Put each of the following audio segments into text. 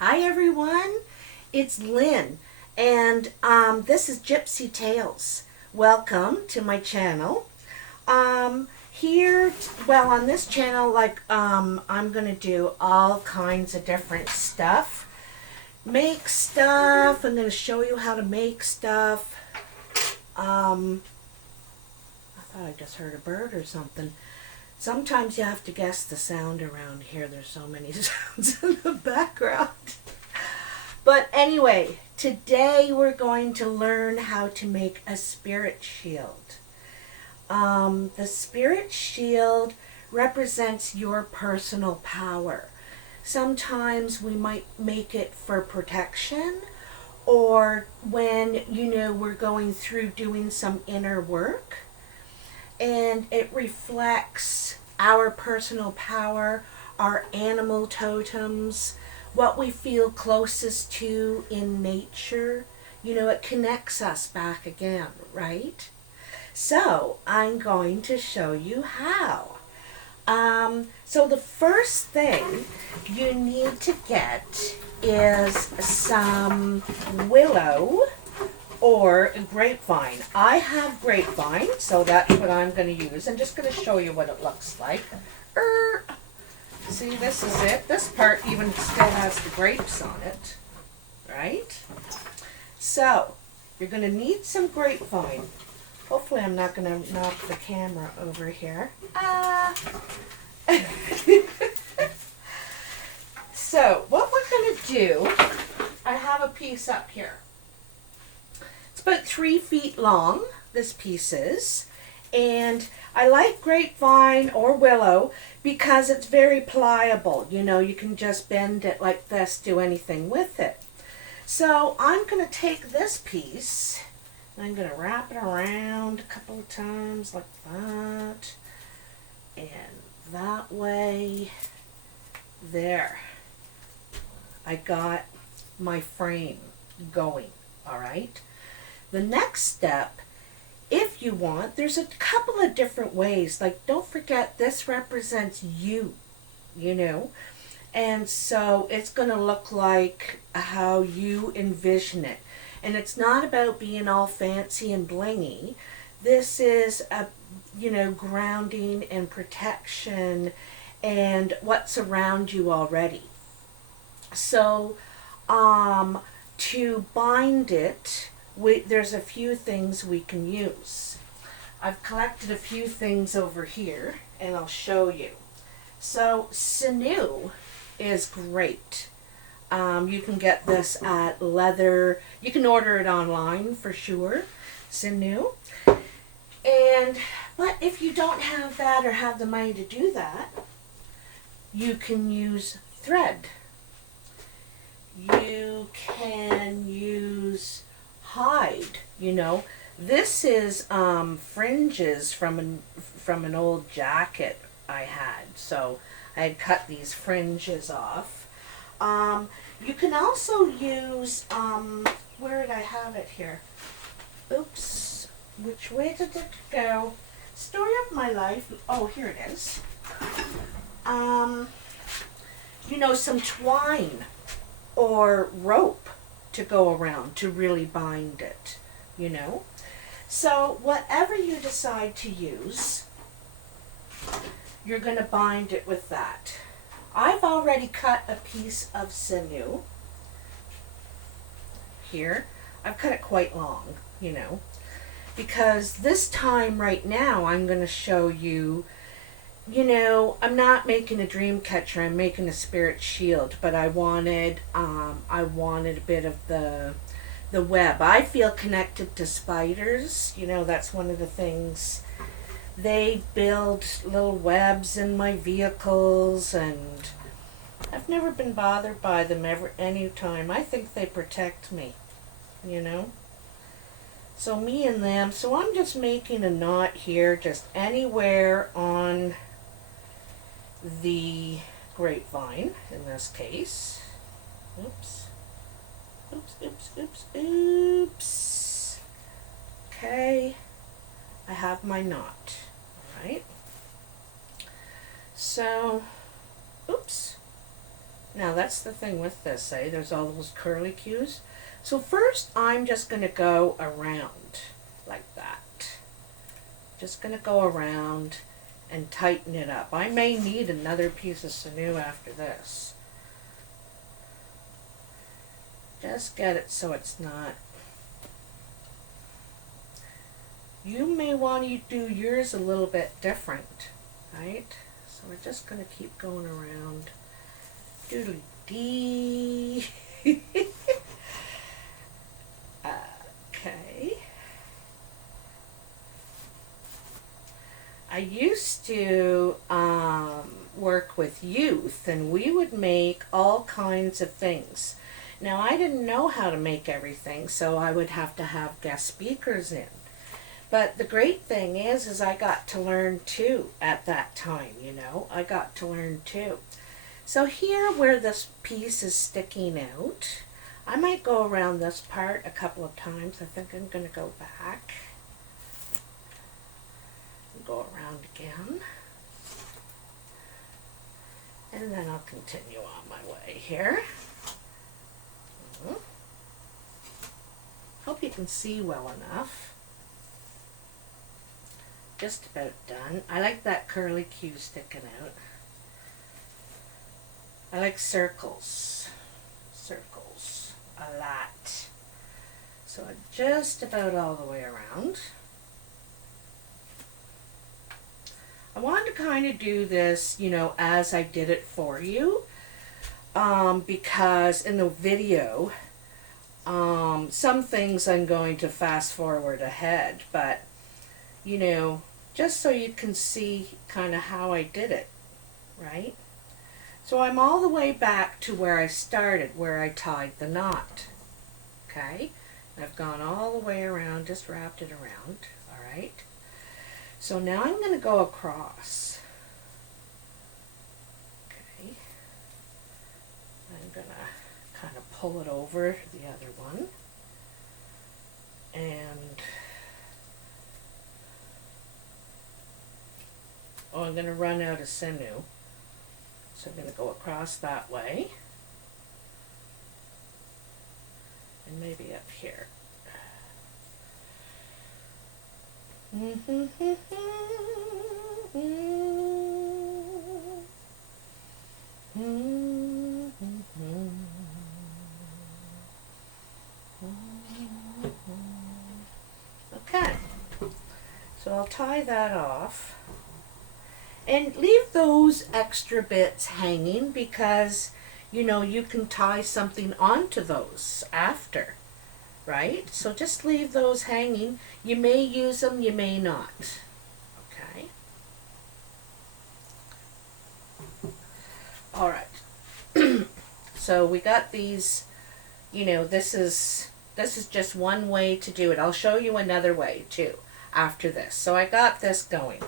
Hi everyone, it's Lynn, and this is Gypsy Tales. Welcome to my channel. Here, well, on this channel, I'm gonna do all kinds of different stuff. Make stuff. I'm gonna show you how to make stuff. I thought I just heard a bird or something. Sometimes you have to guess the sound around here. There's so many sounds in the background. But anyway, today we're going to learn how to make a spirit shield. The spirit shield represents your personal power. Sometimes we might make it for protection, or when, we're going through doing some inner work, and it reflects our personal power, our animal totems, what we feel closest to in nature. It connects us back again, right? So I'm going to show you how. So the first thing you need to get is some willow or grapevine. I have grapevine, so that's what I'm going to use. I'm just going to show you what it looks like. See, this is it. This part even still has the grapes on it, right? So, you're going to need some grapevine. Hopefully I'm not going to knock the camera over here. So, what we're going to do, I have a piece up here. It's about 3 feet long, this piece is. And I like grapevine or willow because it's very pliable. You can just bend it like this, do anything with it. So I'm going to take this piece and I'm going to wrap it around a couple of times like that. And that way, there. I got my frame going, all right? The next step, if you want, there's a couple of different ways. Like, don't forget, this represents you, And so it's going to look like how you envision it. And it's not about being all fancy and blingy. This is grounding and protection and what's around you already. So, to bind it, there's a few things we can use. I've collected a few things over here, and I'll show you. So, Sinew is great. You can get this at leather. You can order it online for sure, Sinew. But if you don't have that or have the money to do that, you can use thread. You can use hide. This is fringes from an old jacket I had. So I had cut these fringes off. You can also use where did I have it here? Oops, which way did it go? Story of my life. Oh, here it is. Some twine or rope to go around to really bind it, So whatever you decide to use, you're going to bind it with that. I've already cut a piece of sinew here. I've cut it quite long, because this time right now I'm going to show you, I'm not making a dream catcher, I'm making a spirit shield, but I wanted a bit of the web. I feel connected to spiders. That's one of the things. They build little webs in my vehicles, and I've never been bothered by them any time. I think they protect me, So me and them. So I'm just making a knot here, just anywhere on the grapevine, in this case. Oops. Oops, oops, oops, oops. Okay. I have my knot. Alright. So, oops. Now that's the thing with this, there's all those curly cues. So first I'm just going to go around like that. Just going to go around and tighten it up. I may need another piece of Sinew after this. Just get it so it's not. You may want to do yours a little bit different, right? So we're just going to keep going around. Doodly dee. Okay. I used to work with youth, and we would make all kinds of things. Now, I didn't know how to make everything, so I would have to have guest speakers in. But the great thing is I got to learn too at that time, you know. I got to learn too. So here where this piece is sticking out, I might go around this part a couple of times. I think I'm going to go back. Go around again. And then I'll continue on my way here. Hope you can see well enough. Just about done. I like that curly cue sticking out. I like circles. Circles a lot. So I'm just about all the way around. I wanted to kind of do this, you know, as I did it for you, because in the video, some things I'm going to fast forward ahead, but, you know, just so you can see kind of how I did it, right? So I'm all the way back to where I started, where I tied the knot, okay? And I've gone all the way around, just wrapped it around, all right? So now I'm going to go across. Okay. I'm going to kind of pull it over the other one. And I'm going to run out of Sinew. So I'm going to go across that way. And maybe up here. Okay, so I'll tie that off. And leave those extra bits hanging because, you know, you can tie something onto those after, right? So just leave those hanging. You may use them, you may not. Okay. All right. So we got these, you know, this is just one way to do it. I'll show you another way too after this. So I got this going.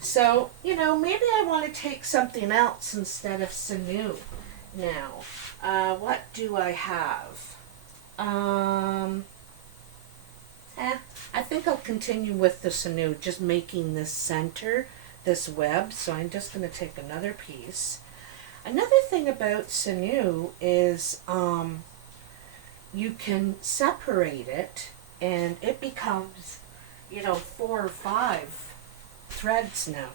So, you know, maybe I want to take something else instead of Sinew now. What do I have? I think I'll continue with the Sinew, just making this center, this web. So I'm just going to take another piece. Another thing about Sinew is you can separate it and it becomes, you know, 4 or 5 threads now.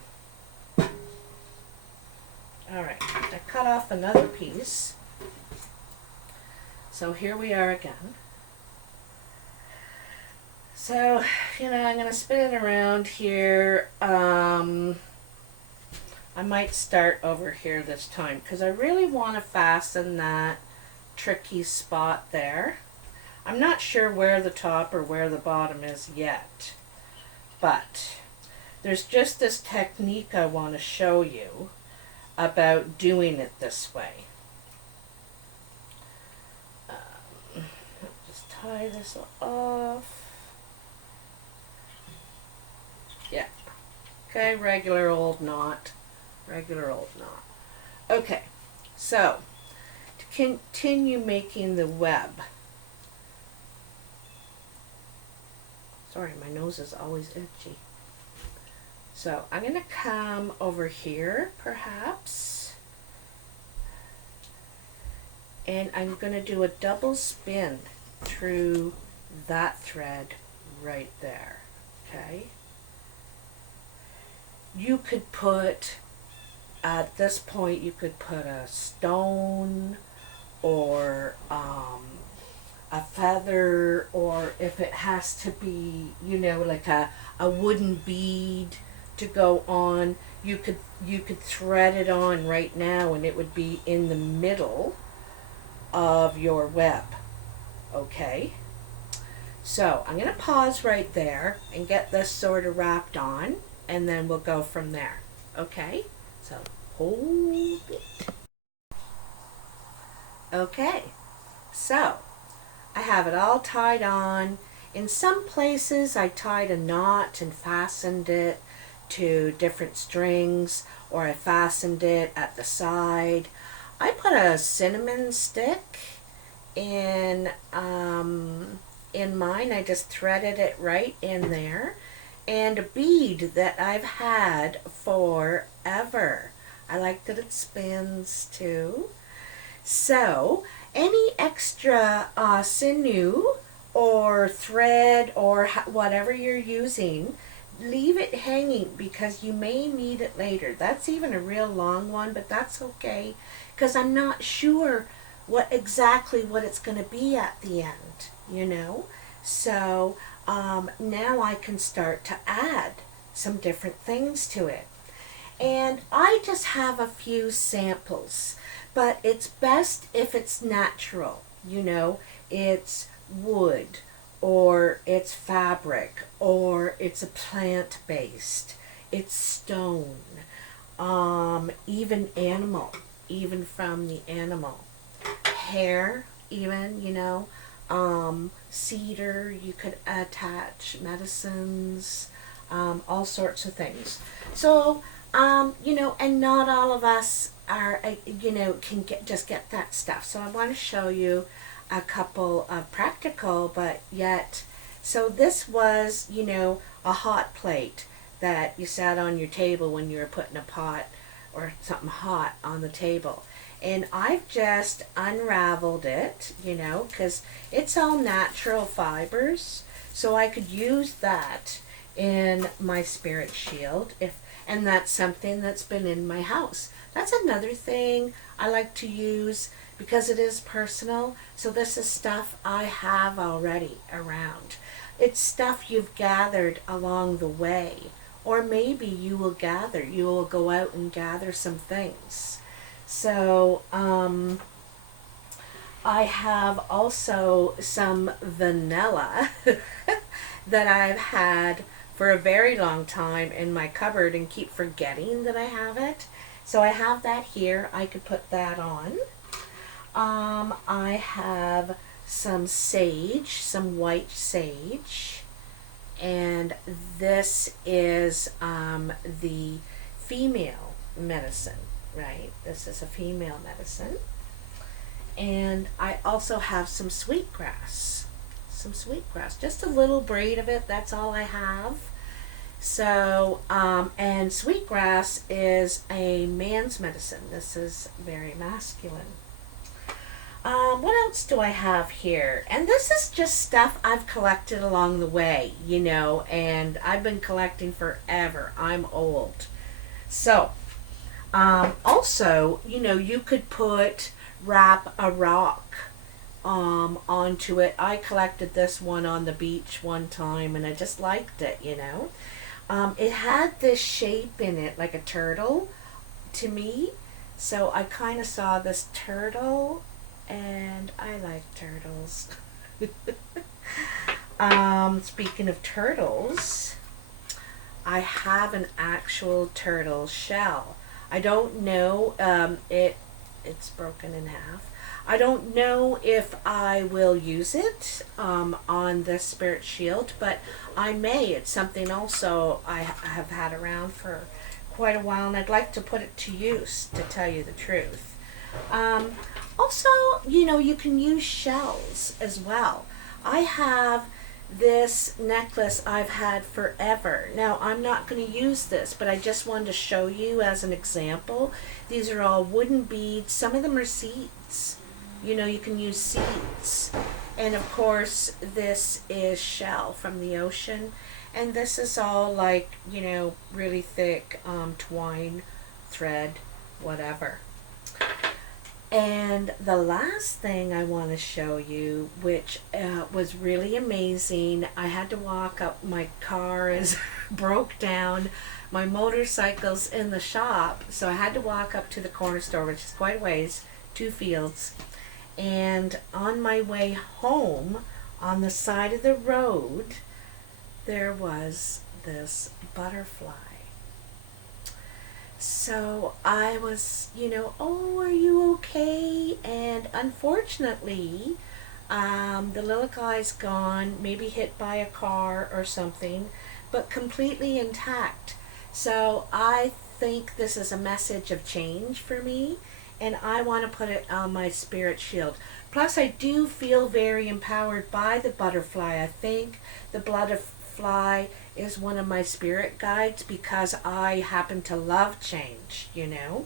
Alright, I cut off another piece. So here we are again. So, you know, I'm going to spin it around here. I might start over here this time because I really want to fasten that tricky spot there. I'm not sure where the top or where the bottom is yet, but there's just this technique I want to show you about doing it this way. Just tie this off. Yeah. Okay, regular old knot. Regular old knot. Okay, so to continue making the web. Sorry, my nose is always itchy. So I'm going to come over here, perhaps, and I'm going to do a double spin through that thread right there. Okay, you could put, at this point you could put a stone or a feather, or if it has to be, you know, like a wooden bead to go on, you could thread it on right now and it would be in the middle of your web. Okay, so I'm going to pause right there and get this sort of wrapped on, and then we'll go from there. Okay, so hold it. Okay, so I have it all tied on. In some places I tied a knot and fastened it to different strings, or I fastened it at the side. I put a cinnamon stick in mine. I just threaded it right in there, and a bead that I've had forever. I like that it spins too. So any extra sinew or thread or whatever you're using, leave it hanging because you may need it later. That's even a real long one, but that's okay because I'm not sure what it's going to be at the end, you know. So now I can start to add some different things to it. And I just have a few samples, but it's best if it's natural, you know, it's wood or it's fabric or it's a plant-based, it's stone, even animal, even from the animal. Hair, even, you know, cedar, you could attach medicines, all sorts of things. So, you know, and not all of us are, you know, can just get that stuff. So I want to show you a couple of practical, but yet, so this was, you know, a hot plate that you sat on your table when you were putting a pot or something hot on the table. And I've just unraveled it, you know, because it's all natural fibers. So I could use that in my spirit shield, and that's something that's been in my house. That's another thing I like to use because it is personal. So this is stuff I have already around. It's stuff you've gathered along the way, or maybe you will go out and gather some things. So I have also some vanilla that I've had for a very long time in my cupboard and keep forgetting that I have it. So I have that here. I could put that on. I have some sage, some white sage, and this is the female medicine, right? This is a female medicine. And I also have some sweetgrass. Just a little braid of it, that's all I have. So, and sweetgrass is a man's medicine. This is very masculine. What else do I have here? And this is just stuff I've collected along the way, you know, and I've been collecting forever. I'm old. So, also, you know, you could wrap a rock onto it. I collected this one on the beach one time and I just liked it, you know. It had this shape in it like a turtle to me, so I kind of saw this turtle and I like turtles. Speaking of turtles, I have an actual turtle shell. I don't know, it's broken in half. I don't know if I will use it on this spirit shield, but I may. It's something also I have had around for quite a while, and I'd like to put it to use, to tell you the truth. Also, you know, you can use shells as well. I have this necklace I've had forever. Now, I'm not going to use this, but I just wanted to show you as an example. These are all wooden beads. Some of them are seeds. You know, you can use seeds. And of course, this is shell from the ocean. And this is all like, you know, really thick twine, thread, whatever. And the last thing I want to show you, which was really amazing, I had to walk up, my car is broke down, my motorcycle's in the shop, so I had to walk up to the corner store, which is quite a ways, 2 fields. And on my way home, on the side of the road, there was this butterfly. So I was, you know, oh, are you okay? And unfortunately, the little guy's gone, maybe hit by a car or something, but completely intact. So I think this is a message of change for me, and I want to put it on my spirit shield. Plus, I do feel very empowered by the butterfly. I think the butterfly is one of my spirit guides because I happen to love change, you know.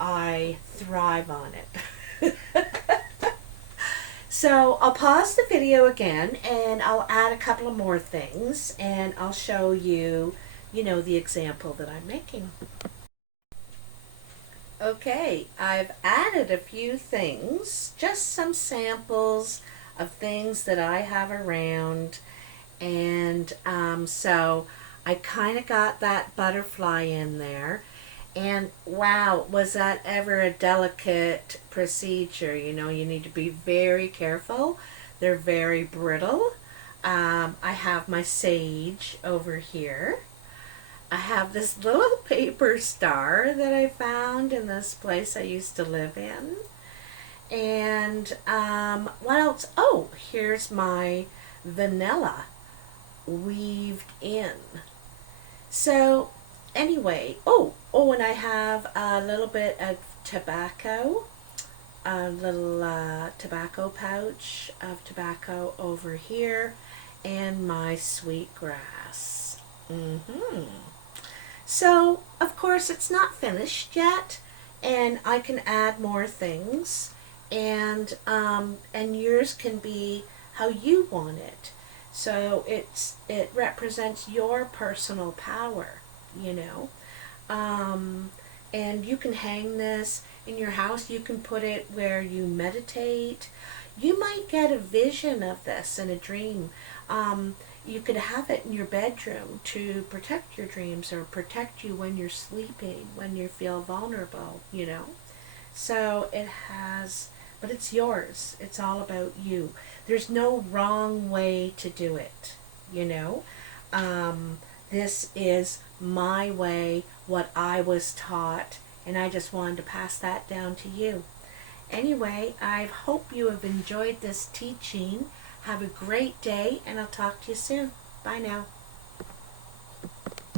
I thrive on it. So I'll pause the video again and I'll add a couple of more things and I'll show you, you know, the example that I'm making. Okay, I've added a few things, just some samples of things that I have around. And so I kind of got that butterfly in there. And wow, was that ever a delicate procedure. You know, you need to be very careful. They're very brittle. I have my sage over here. I have this little paper star that I found in this place I used to live in. And what else? Oh, here's my vanilla weaved in. So anyway, and I have a little bit of tobacco, a little tobacco pouch of tobacco over here, and my sweet grass. So of course it's not finished yet, and I can add more things, and yours can be how you want it. So it represents your personal power, you know. And you can hang this in your house. You can put it where you meditate. You might get a vision of this in a dream. You could have it in your bedroom to protect your dreams or protect you when you're sleeping, when you feel vulnerable, you know. So it has, but it's yours. It's all about you. There's no wrong way to do it, you know. This is my way, what I was taught, and I just wanted to pass that down to you. Anyway, I hope you have enjoyed this teaching. Have a great day, and I'll talk to you soon. Bye now.